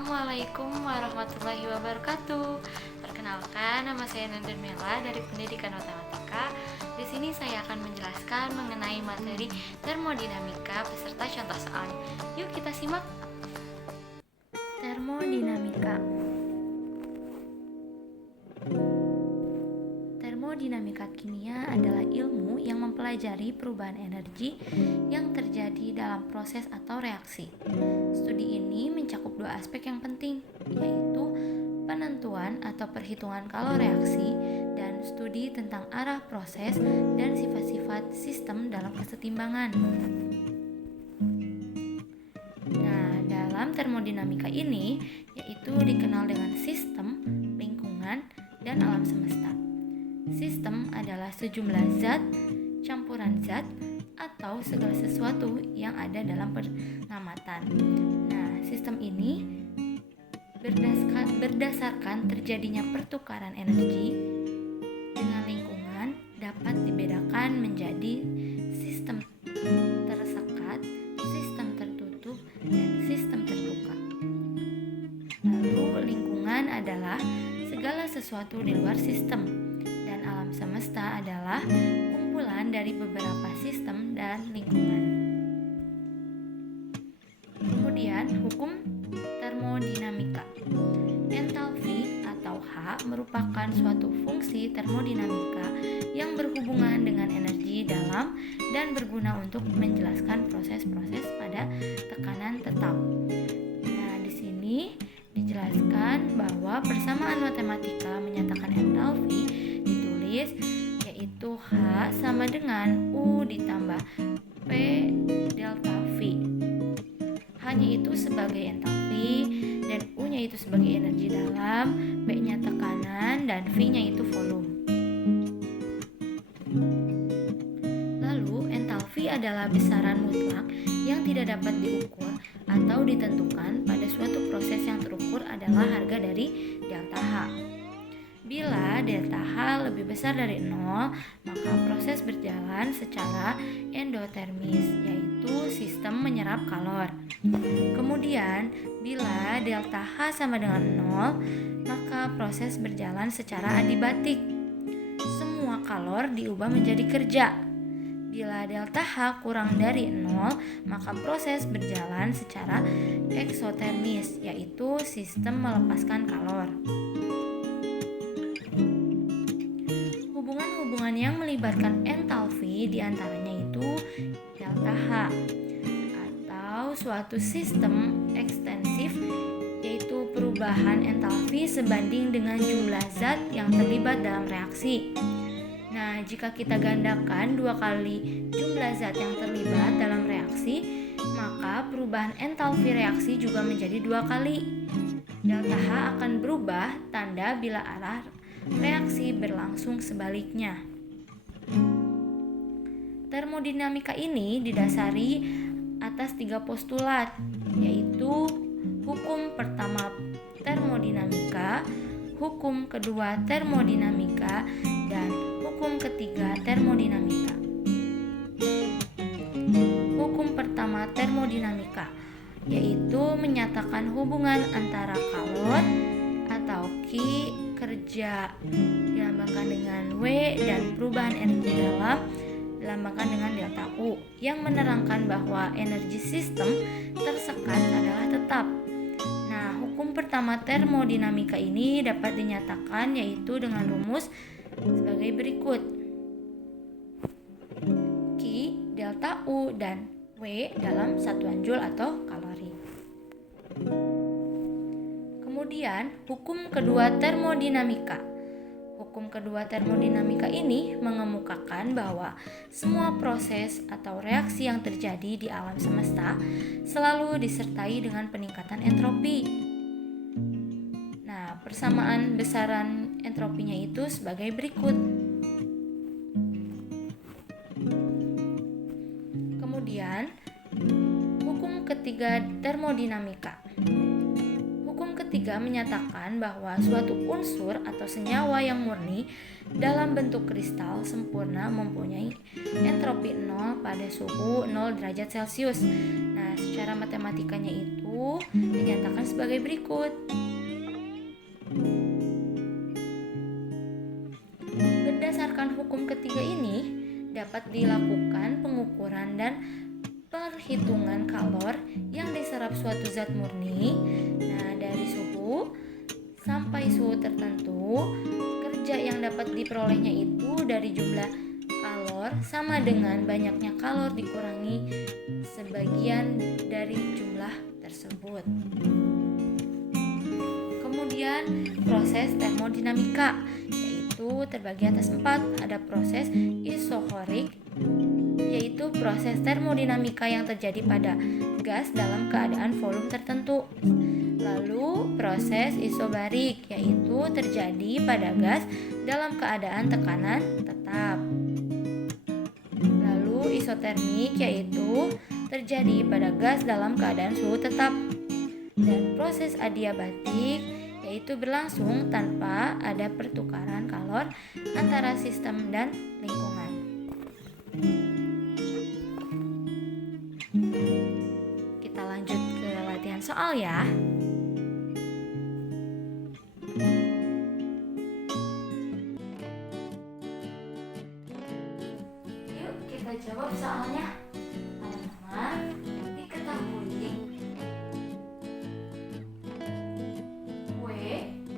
Assalamualaikum warahmatullahi wabarakatuh. Perkenalkan, nama saya Nandun Mela dari Pendidikan Matematika. Di sini saya akan menjelaskan mengenai materi termodinamika beserta contoh soal. Yuk kita simak. Termodinamika. Termodinamika kimia adalah ilmu yang mempelajari perubahan energi yang terjadi dalam proses atau reaksi. Studi ini mencakup dua aspek yang penting, yaitu penentuan atau perhitungan kalor reaksi dan studi tentang arah proses dan sifat-sifat sistem dalam kesetimbangan. Nah, dalam termodinamika ini yaitu dikenal dengan sistem, lingkungan, dan alam semesta. Sistem adalah sejumlah zat, campuran zat, atau segala sesuatu yang ada dalam pengamatan. Nah, sistem ini berdasarkan terjadinya pertukaran energi dengan lingkungan dapat dibedakan menjadi sistem tersekat, sistem tertutup, dan sistem terbuka. Lalu lingkungan adalah segala sesuatu di luar sistem. Alam semesta adalah kumpulan dari beberapa sistem dan lingkungan. Kemudian, hukum termodinamika. Entalpi atau H merupakan suatu fungsi termodinamika yang berhubungan dengan energi dalam dan berguna untuk menjelaskan proses-proses pada tekanan tetap. Nah, di sini dijelaskan bahwa persamaan matematika menyatakan entalpi yaitu H sama dengan U ditambah P delta V. H-nya itu sebagai entalpi dan U-nya itu sebagai energi dalam, P-nya tekanan, dan V-nya itu volume. Lalu entalpi adalah besaran mutlak yang tidak dapat diukur atau ditentukan pada suatu proses yang terukur adalah harga dari delta H. Bila delta H lebih besar dari 0, maka proses berjalan secara endotermis, yaitu sistem menyerap kalor. Kemudian, bila delta H sama dengan 0, maka proses berjalan secara adiabatik. Semua kalor diubah menjadi kerja. Bila delta H kurang dari 0, maka proses berjalan secara eksotermis, yaitu sistem melepaskan kalor. Hubungan yang melibatkan entalpi diantaranya itu delta H, atau suatu sistem ekstensif, yaitu perubahan entalpi sebanding dengan jumlah zat yang terlibat dalam reaksi. Nah, jika kita gandakan 2 kali jumlah zat yang terlibat dalam reaksi, maka perubahan entalpi reaksi juga menjadi 2 kali. Delta H akan berubah tanda bila arah reaksi berlangsung sebaliknya. Termodinamika ini didasari atas 3 postulat, yaitu hukum pertama termodinamika, hukum kedua termodinamika, dan hukum ketiga termodinamika. Hukum pertama termodinamika yaitu menyatakan hubungan antara kalor atau Q, kerja dilambangkan dengan W, dan perubahan energi dalam dilambangkan dengan delta U, yang menerangkan bahwa energi sistem tersekat adalah tetap. Nah, hukum pertama termodinamika ini dapat dinyatakan yaitu dengan rumus sebagai berikut. Q, delta U, dan W dalam satuan joule atau kalori. Kemudian, hukum kedua termodinamika. Hukum kedua termodinamika ini mengemukakan bahwa semua proses atau reaksi yang terjadi di alam semesta selalu disertai dengan peningkatan entropi. Nah, persamaan besaran entropinya itu sebagai berikut. Kemudian, hukum ketiga termodinamika. Hukum ketiga menyatakan bahwa suatu unsur atau senyawa yang murni dalam bentuk kristal sempurna mempunyai entropi 0 pada suhu 0 derajat Celcius. Nah, secara matematikanya itu dinyatakan sebagai berikut. Berdasarkan hukum ketiga ini, dapat dilakukan pengukuran dan perhitungan kalor yang diserap suatu zat murni. Nah, dari suhu sampai suhu tertentu, kerja yang dapat diperolehnya itu dari jumlah kalor sama dengan banyaknya kalor dikurangi sebagian dari jumlah tersebut. Kemudian proses termodinamika, yaitu terbagi atas 4. Ada proses isohorik, yaitu proses termodinamika yang terjadi pada gas dalam keadaan volume tertentu. Lalu proses isobarik, yaitu terjadi pada gas dalam keadaan tekanan tetap. Lalu isotermik, yaitu terjadi pada gas dalam keadaan suhu tetap. Dan proses adiabatik, yaitu berlangsung tanpa ada pertukaran kalor antara sistem dan lingkungan. Kita lanjut ke latihan soal ya. Yuk kita jawab soalnya. Pertama, diketahui W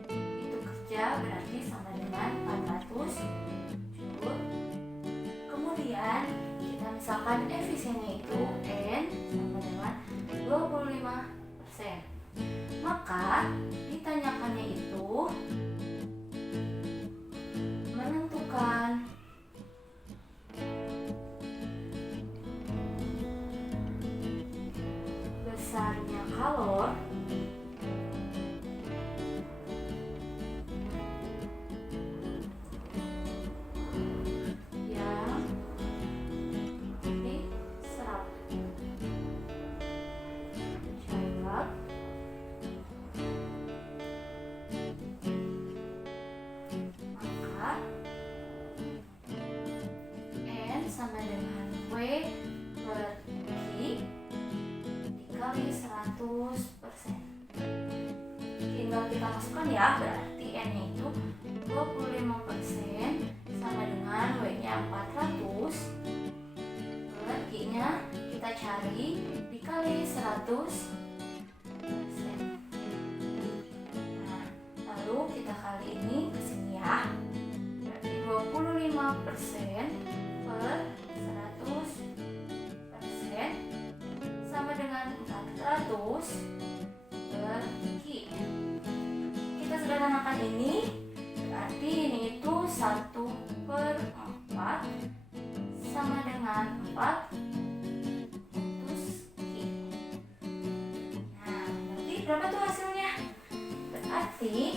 itu kerja berarti sama dengan 400 Joule. Kemudian kita misalkan efisiennya itu N sama dengan 25%. Maka ditanyakannya itu menentukan besarnya kalor yang diserap. Jawab. Maka N sama dengan W per I dikali 100%. Tinggal kita masukkan ya, berarti N-nya itu 25% sama dengan W-nya 400 per I-nya kita cari dikali 100%. Nah, lalu kita kali ini ke sini ya. Berarti 25% per 100% sama dengan 400 per Q. Kita sederhanakan ini, berarti ini itu 1/4 sama dengan 400 Q. Nah, berarti berapa tuh hasilnya? Berarti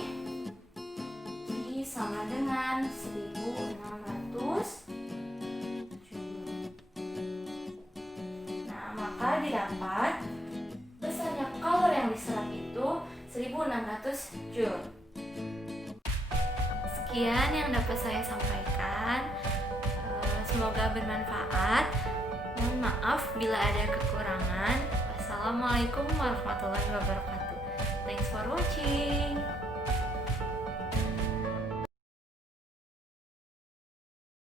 Q sama dengan 1600 Joule. Nah, maka didapat besarnya kalor yang diserap itu 1600 Joule. Sekian yang dapat saya sampaikan. Semoga bermanfaat. Mohon maaf bila ada kekurangan. Wassalamualaikum warahmatullahi wabarakatuh. Thanks for watching.